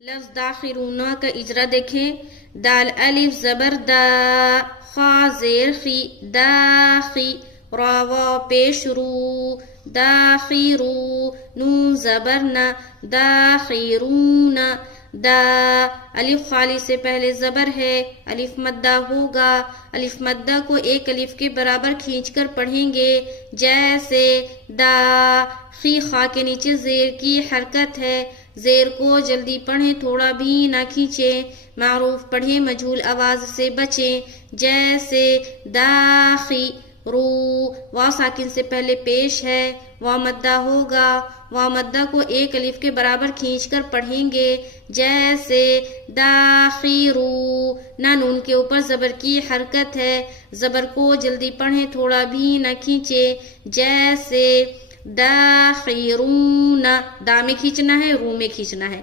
لفظ داخرونا کا اجرا دیکھیں. دال الف زبر دا، خا زیر خی، داخی، را واو پیش رو، داخرو، نون زبر نا، داخرون. دا الف خالی سے پہلے زبر ہے، الف مدہ ہوگا. الف مدہ کو ایک الف کے برابر کھینچ کر پڑھیں گے، جیسے دا. خی خا کے نیچے زیر کی حرکت ہے، زیر کو جلدی پڑھیں، تھوڑا بھی نہ کھینچیں. معروف پڑھیں، مجہول آواز سے بچیں، جیسے داخی رو. واو ساکن سے پہلے پیش ہے، واو مدہ ہوگا. واو مدہ کو ایک الف کے برابر کھینچ کر پڑھیں گے، جیسے داخرو. نون کے اوپر زبر کی حرکت ہے، زبر کو جلدی پڑھیں، تھوڑا بھی نہ کھینچیں، جیسے داخرون. دا میں کھینچنا ہے، رو میں کھینچنا ہے.